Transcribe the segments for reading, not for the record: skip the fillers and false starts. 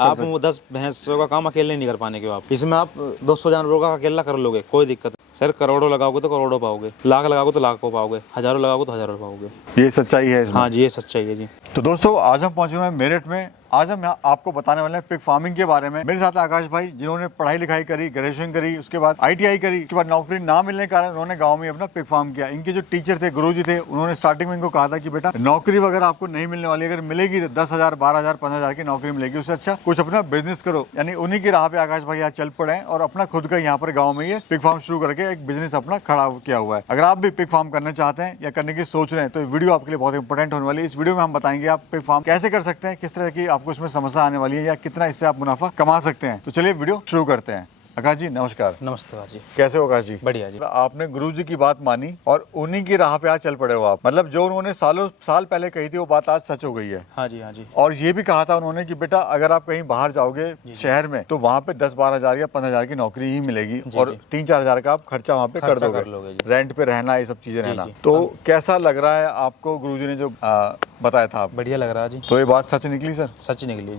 आप 10 भैंसों का काम अकेले नहीं कर पाने के आप इसमें आप 200 जानवरों का अकेला कर लोगे, कोई दिक्कत नहीं सर। करोड़ों लगाओगे तो करोड़ों पाओगे, लाख लगाओगे तो लाखों पाओगे, हजारों लगाओगे तो हजारों पाओगे। ये सच्चाई है इसमें। हाँ जी, ये सच्चाई है जी। तो दोस्तों आज हम पहुंचे हुए हैं मेरठ में। आज हम यहाँ आपको बताने वाले हैं पिग फार्मिंग के बारे में। मेरे साथ आकाश भाई, जिन्होंने पढ़ाई लिखाई करी, ग्रेजुएशन करी, उसके बाद ITI करी, उसके बाद नौकरी ना मिलने के कारण उन्होंने गांव में अपना पिग फार्म किया। इनके जो टीचर थे, गुरुजी थे, उन्होंने स्टार्टिंग में इनको कहा था कि बेटा नौकरी वगैरह आपको नहीं मिलने वाली, अगर मिलेगी तो 10,000, 12,000, 15,000 की नौकरी मिलेगी, उससे अच्छा कुछ अपना बिजनेस करो। यानी उन्हीं की राह पे आकाश भाई आज चल पड़े हैं और अपना खुद का यहाँ पर गाँव में ये पिग फार्म शुरू करके एक बिजनेस अपना खड़ा किया हुआ है। अगर आप भी पिग फार्म करना चाहते हैं या करने की सोच रहे हैं तो वीडियो आपके लिए बहुत इंपॉर्टेंट होने वाली है। इस वीडियो में हम बताएंगे आप पिग फार्म कैसे कर सकते हैं, किस तरह की आपको इसमें समस्या आने वाली है या कितना इससे आप मुनाफा कमा सकते हैं। तो चलिए वीडियो शुरू करते हैं। आकाश जी नमस्कार। नमस्ते जी। कैसे हो आकाश जी? बढ़िया जी। आपने गुरुजी की बात मानी और उन्हीं की राह पे आज चल पड़े हो आप। मतलब जो उन्होंने सालों साल पहले कही थी वो बात आज सच हो गई है। हाँ जी, हाँ जी। और ये भी कहा था उन्होंने कि बेटा अगर आप कहीं बाहर जाओगे शहर में तो वहाँ पे 10-12,000 या 15,000 की नौकरी ही मिलेगी और 3-4 हजार का आप खर्चा वहाँ पे कर दोगे, रेंट पे रहना, ये सब चीजें रहना। तो कैसा लग रहा है आपको गुरुजी ने जो बताया था? बढ़िया लग रहा है जी। तो ये बात सच निकली सर? सच निकली।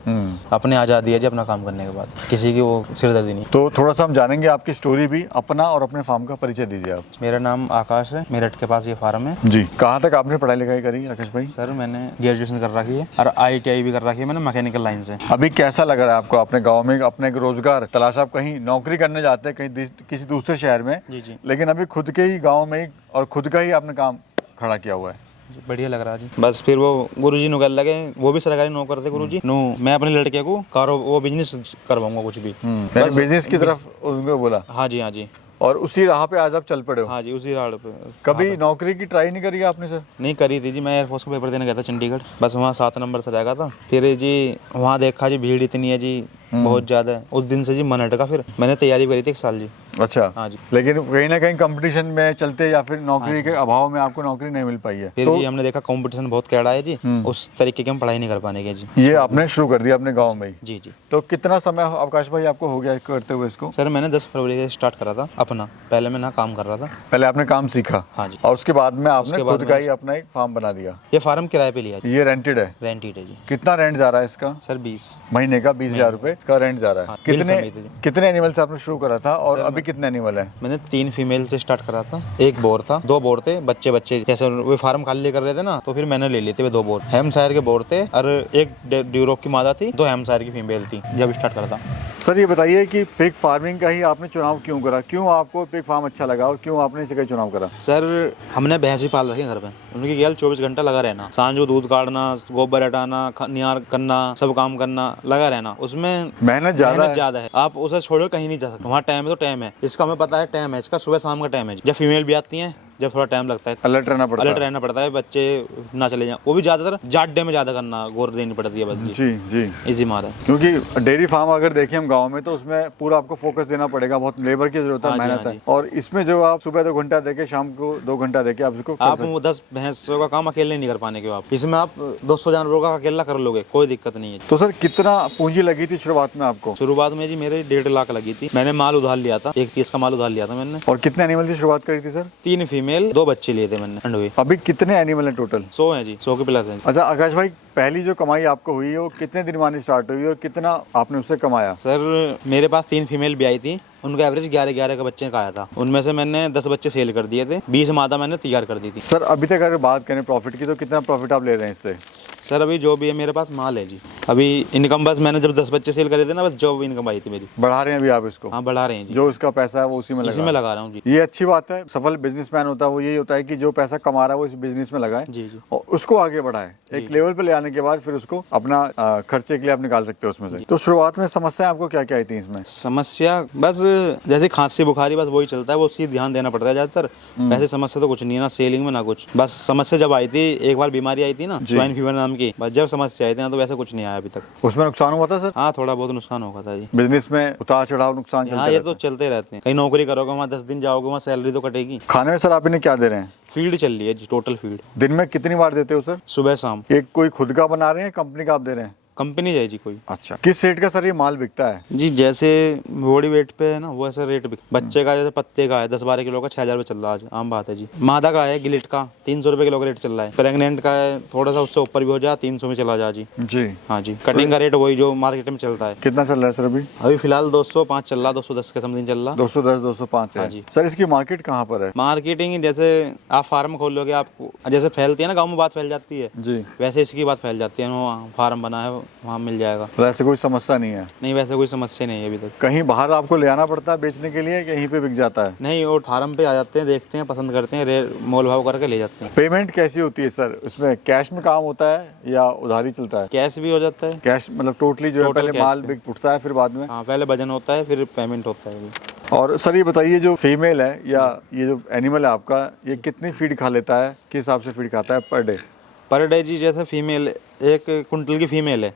अपने आज़ादी है जी, अपना काम करने के बाद किसी की वो सिरदर्दी नहीं। तो थोड़ा सा हम जानेंगे आपकी स्टोरी भी, अपना और अपने फार्म का परिचय दीजिए आप। मेरा नाम आकाश है, मेरठ के पास ये फार्म है जी। कहाँ तक आपने पढ़ाई लिखाई करी आकाश भाई? सर मैंने ग्रेजुएशन कर रखी है और ITI भी कर रखी है मैंने मैकेनिकल लाइन से। अभी कैसा लग रहा है आपको अपने गांव में अपने रोजगार तलाश? आप कहीं नौकरी करने जाते हैं कहीं किसी दूसरे शहर में, जी, लेकिन अभी खुद के ही गाँव में और खुद का ही आपने काम खड़ा किया हुआ है। बढ़िया लग रहा है जी। बस फिर वो गुरुजी नु कह लगे, वो भी सरकारी नौकर थे गुरुजी नु, मैं अपने लड़के को वो बिजनेस करवाऊंगा कुछ भी। बिजनेस की तरफ उनको बोला? हाँ जी, हाँ जी। और उसी राह पे आज आप चल पड़े हो? हाँ जी, उसी राह पे। कभी नौकरी की ट्राई नहीं करी आपने सर? नहीं करी थी जी, मैं एयरफोर्स का पेपर देने गया था चंडीगढ़, बस वहाँ 7 नंबर से रह गया था। फिर जी वहाँ देखा जी भीड़ इतनी है जी, बहुत ज्यादा है। उस दिन से जी मन हटका, फिर मैंने तैयारी करी थी 1 साल जी। अच्छा। हाँ जी। लेकिन कहीं ना कहीं कंपटीशन में चलते या फिर नौकरी के अभाव में आपको नौकरी नहीं मिल पाई है? फिर जी हमने देखा कंपटीशन बहुत कड़ा है जी, उस तरीके की हम पढ़ाई नहीं कर पाने के जी। ये आपने शुरू कर दिया अपने गाँव में ही? जी जी। तो कितना समय आकाश भाई आपको हो गया करते हुए इसको? सर मैंने 10 फरवरी से स्टार्ट करा था अपना, पहले मैं ना काम कर रहा था। पहले आपने काम सीखा? हाँ जी। और उसके बाद में आपने खुद का ही अपना एक फार्म बना दिया? ये फार्म किराए पे लिया। ये रेंटेड है? रेंटेड है जी। कितना रेंट जा रहा है इसका? सर 20 महीने का 20,000 रुपए का रेंट जा रहा है। हाँ, कितने एनिमल से आपने शुरू करा था और अभी कितने एनिमल है? मैंने 3 फीमेल से स्टार्ट करा था, 1 बोर था, 2 बोर थे, बच्चे जैसे वो फार्म खाली कर रहे थे ना, तो फिर मैंने ले लिए थे 2 बोर। हैम्पशायर के बोर थे और 1 ड्यूरोक की मादा थी, 2 हैम्पशायर की फीमेल थी जब स्टार्ट करा था। सर ये बताइए कि पिग फार्मिंग का ही आपने चुनाव क्यों करा? क्यों आपको पिग फार्म अच्छा लगा और क्यों आपने इसे का चुनाव करा? सर हमने भैंस भी पाल रखी है घर पे, उनकी केवल 24 घंटा लगा रहना, सांझ को दूध काटना, गोबर हटाना, नियार करना, सब काम करना, लगा रहना, उसमें मेहनत ज्यादा है। आप उसे छोड़ो कहीं नहीं जा सकते। वहाँ टाइम है तो टाइम है, इसका हमें पता है टाइम है इसका, सुबह शाम का टाइम है। जब फीमेल भी आती है, जब थोड़ा टाइम लगता है, अलर्ट रहना पड़ता है, बच्चे ना चले जाए, वो भी ज्यादातर जाडे में ज्यादा करना, गौर देनी पड़ती है बस जी जी। इसी मार है। क्योंकि डेयरी फार्म अगर देखें हम गांव में तो उसमें पूरा आपको फोकस देना पड़ेगा, बहुत लेबर की जरूरत है, मेहनत है। और इसमें जो आप सुबह 2 घंटा देके शाम को 2 घंटा देके आप इसको आप 10 भैंसों का काम अकेले नहीं कर पाने के आप इसमें आप 200 जानवरों का अकेला कर लोगे, कोई दिक्कत नहीं है। तो सर कितना पूंजी लगी थी शुरुआत में आपको? शुरुआत में जी मेरे 1.5 लाख लगी थी। मैंने माल उधार लिया था, 1.30 का माल उधार लिया था मैंने। और कितने एनिमल की शुरुआत करी थी सर? 3 फीमेल 2 बच्चे लिए थे मैंने अंडे। अभी कितने एनिमल हैं टोटल? 100 है जी, 100 के प्लस है। अच्छा आकाश भाई, पहली जो कमाई आपको हुई है वो कितने दिन मानी स्टार्ट हुई और कितना आपने उससे कमाया? सर मेरे पास 3 फीमेल भी आई थी, उनका एवरेज 11 का बच्चे का आया था। उनमें से मैंने 10 बच्चे सेल कर दिए थे, 20 मादा मैंने तैयार कर दी थी। सर अभी तक अगर बात करें प्रॉफिट की तो कितना प्रॉफिट आप ले रहे हैं इससे? सर अभी जो भी है मेरे पास माल है जी, अभी इनकम बस मैंने जब 10 बच्चे सेल करे थे ना, बस जो इनकम आई थी मेरी। बढ़ा रहे हैं अभी आप इसको? हाँ बढ़ा रहे हैं जी, जो इसका पैसा है वो उसी में लगा रहा हूँ जी। ये अच्छी बात है। सफल बिजनेसमैन होता है वो यही होता है कि जो पैसा कमा रहा है वो इस बिजनेस में लगाए जी जी, और उसको आगे बढ़ाए। एक लेवल पे ले आने के बाद फिर उसको अपना खर्चे के लिए आप निकाल सकते हो उसमें से। तो शुरुआत में समस्या आपको क्या क्या आई थी इसमें? समस्या बस जैसे खांसी बुखारी बस वही चलता है, वो उसी ध्यान देना पड़ता है ज्यादातर। वैसे समस्या तो कुछ नहीं है ना, सेलिंग में ना कुछ। बस समस्या जब आई थी, एक बार बीमारी आई थी ना स्वाइन फीवर नाम की, बस जब समस्या आई थी ना, तो वैसे कुछ नहीं आया अभी तक। उसमें नुकसान हुआ था सर? हाँ थोड़ा बहुत नुकसान होगा था जी। बिजनेस में उतार चढ़ाव नुकसान हाँ ये तो चलते रहते हैं। कहीं नौकरी करोगे वहाँ 10 दिन जाओगे, वहाँ सैलरी तो कटेगी। खाने में सर आप इन्हें क्या दे रहे हैं? फीड चल रही है जी, टोटल फीड। दिन में कितनी बार देते हो सर? सुबह शाम। एक कोई खुद का बना रहे हैं, कंपनी का आप दे रहे हैं? कंपनी है जी कोई। अच्छा, किस रेट का सर ये माल बिकता है? जी जैसे बॉडी वेट पे है ना वो ऐसा रेट बच्चे का जैसे पत्ते का है 10-12 किलो का 6,000 रुपये चल रहा है आज, आम बात है जी। मादा का है गिलिट का 300 रुपये किलो का रेट चल रहा है। प्रेग्नेंट का है थोड़ा सा उससे ऊपर भी हो जाए 300 में चला जा जी। जी हाँ जी, कटिंग का रेट वही जो मार्केट में चलता है। कितना चल रहा है सर अभी? अभी फिलहाल 205 चल रहा, 210 के समथिंग चल रहा। 210 205 है। हाँ जी। सर इसकी मार्केट कहाँ पर है? मार्केटिंग जैसे आप फार्म खोल लोगे, आपको जैसे फैलती है ना गाँव में बात फैल जाती है, जी, वैसे इसकी बात फैल जाती है। वहाँ फार्म बना है वहाँ मिल जाएगा। वैसे कोई समस्या नहीं है? नहीं वैसे कोई समस्या नहीं है अभी तक। कहीं बाहर आपको ले आना पड़ता है बेचने के लिए, यहीं पे बिक जाता है? नहीं वो फार्म पे आ जाते हैं, देखते हैं, पसंद करते हैं, मोल भाव करके ले जाते हैं। पेमेंट कैसी होती है सर? इसमें कैश में काम होता है या उधारी चलता है? कैश भी हो जाता है। कैश मतलब टोटली जो है, टोटल पहले कैश माल पे। बिक उठता है फिर बाद में? हाँ पहले वजन होता है फिर पेमेंट होता है। और सर ये बताइए, जो फीमेल है या ये जो एनिमल है आपका, ये कितनी फीड खा लेता है, किस हिसाब से फीड खाता है पर डे? जी जैसे फीमेल 1 कुंटल की फीमेल है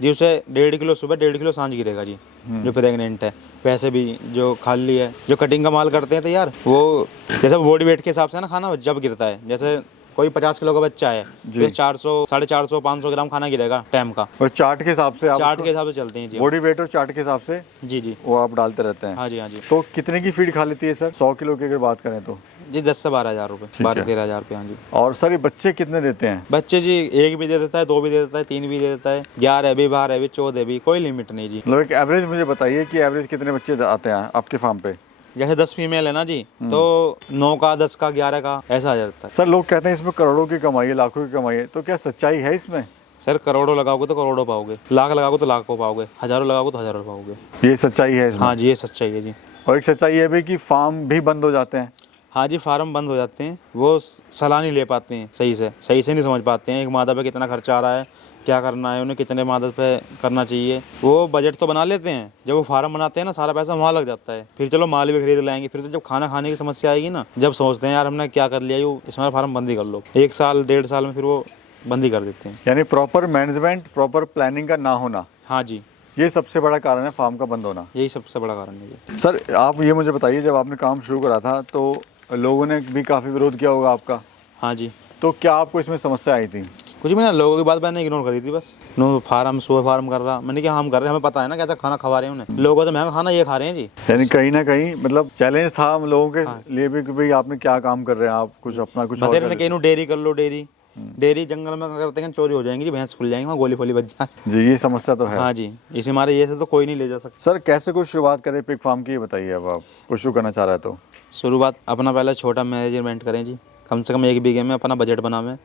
जी, उसे 1.5 किलो सुबह 1.5 किलो सांझ गिरेगा जी। जो प्रेग्नेंट है वैसे भी जो खाली है, जो कटिंग का माल करते हैं तैयार, वो जैसे बॉडी वेट के हिसाब से ना खाना जब गिरता है, जैसे कोई 50 किलो का बच्चा है फिर 400 450 500 ग्राम खाना गिरेगा टाइम का। और चार्ट के हिसाब से आप चार्ट के हिसाब से चलते हैं जी। बॉडी वेट और चार्ट के हिसाब से जी जी वो आप डालते रहते हैं? हाँ जी हाँ जी। तो कितने की फीड खा लेती है सर 100 किलो की अगर बात करें तो? जी 10 से 12 हज़ार रुपये, 12-13 हज़ार रुपये। हाँ जी। और सर ये बच्चे कितने देते हैं? बच्चे जी 1 भी दे देता है, 2 भी दे देता है, 3 भी दे देता है, 11 भी, 12 भी, 14 भी, कोई लिमिट नहीं जी। मतलब एक एवरेज मुझे बताइए कि एवरेज कितने बच्चे आते हैं आपके फार्म पे? जैसे 10 फीमेल है ना जी, तो 9 का 10 का 11 का ऐसा आ जाता है। सर लोग कहते हैं इसमें करोड़ों की कमाई है, लाखों की कमाई है, तो क्या सच्चाई है इसमें? सर करोड़ों लगाओगे तो करोड़ों पाओगे, लाख लगाओगे तो लाखों पाओगे, हज़ारों लगाओगे तो हज़ारों पाओगे। ये सच्चाई है इसमें? हाँ जी ये सच्चाई है जी। और एक सच्चाई ये भी कि फार्म भी बंद हो जाते हैं? हाँ जी फार्म बंद हो जाते हैं, वो सलाह नहीं ले पाते हैं सही से नहीं समझ पाते हैं एक मादा पे कितना खर्चा आ रहा है, क्या करना है, उन्हें कितने मादा पे करना चाहिए। वो बजट तो बना लेते हैं, जब वो फार्म बनाते हैं ना सारा पैसा वहाँ लग जाता है, फिर चलो माल भी खरीद लाएंगे, फिर तो जब खाना खाने की समस्या आएगी ना, जब सोचते हैं यार हमने क्या कर लिया, ये इसमें फार्म बंद ही कर लो। 1 साल 1.5 साल में फिर वो बंद ही कर देते हैं। यानी प्रॉपर मैनेजमेंट, प्रॉपर प्लानिंग का ना होना, हाँ जी ये सबसे बड़ा कारण है फार्म का बंद होना? यही सबसे बड़ा कारण है जी। सर आप ये मुझे बताइए, जब आपने काम शुरू करा था तो लोगों ने भी काफ़ी विरोध किया होगा आपका, हाँ जी। तो क्या आपको इसमें समस्या आई थी? कुछ भी ना, लोगों की बात मैंने इग्नोर करी थी बस। नो फार्म सुबह फार्म कर रहा, मैंने क्या हम कर रहे हैं, हमें पता है ना कैसा खाना खवा रहे हैं उन्हें, लोगों तो महंगा खाना ये खा रहे हैं जी। यानी कहीं ना कहीं मतलब चैलेंज था हम लोगों के लिए भी कि भाई आपने क्या काम कर रहे हैं, आप कुछ अपना कुछ और बतेरे ने कर रहे कहीं डेयरी कर लो, डेयरी जंगल में करते हैं चोरी हो जाएंगी जी, भैंस खुल जाएंगी वहाँ, गोली फोली बच जाए। हैं। जी ये समस्या तो है। हाँ जी, इसी मारे ये से तो कोई नहीं ले जा सकता। सर कैसे कुछ शुरुआत करें पिग फार्म की, ये बताइए। अब आप कुछ शुरू करना चाह रहे हैं तो शुरुआत अपना पहले छोटा मैनेजमेंट करें जी, कम से कम 1 बीघे में अपना बजट बनावें,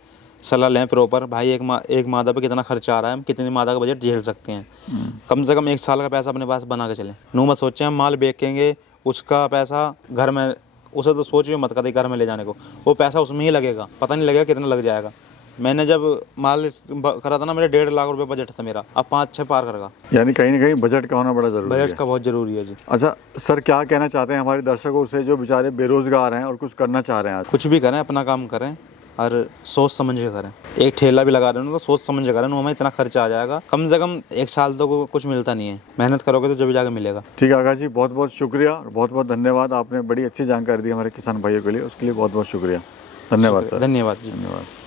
सलाह लें प्रॉपर, भाई एक मादा पे कितना खर्चा आ रहा है, हम कितनी मादा का बजट झेल सकते हैं। कम से कम 1 साल का पैसा अपने पास बना के चलें। नू मत सोचें हम माल बेचेंगे उसका पैसा घर में, उसे तो सोचिए मत कभी घर में ले जाने को, वो पैसा उसमें ही लगेगा, पता नहीं लगेगा कितना लग जाएगा। मैंने जब माल करा था ना, मेरे 1.5 लाख रुपए बजट था मेरा, अब 5-6 पार करेगा। यानी कहीं ना कहीं बजट का होना बड़ा जरूरी है। बजट का बहुत जरूरी है जी। अच्छा सर, क्या कहना चाहते हैं हमारे दर्शकों से जो बेचारे बेरोजगार हैं और कुछ करना चाह रहे हैं आज? कुछ भी करें, अपना काम करें और सोच समझ के करें। एक ठेला भी लगा रहे हो तो सोच समझ के करें, हमें इतना खर्चा आ जाएगा, कम से कम 1 साल तो कुछ मिलता नहीं है, मेहनत करोगे तो जब जाके मिलेगा। ठीक है आकाश जी, बहुत बहुत शुक्रिया और बहुत बहुत धन्यवाद, आपने बड़ी अच्छी जानकारी दी हमारे किसान भाइयों के लिए, उसके लिए बहुत बहुत शुक्रिया। धन्यवाद सर। धन्यवाद जी। धन्यवाद।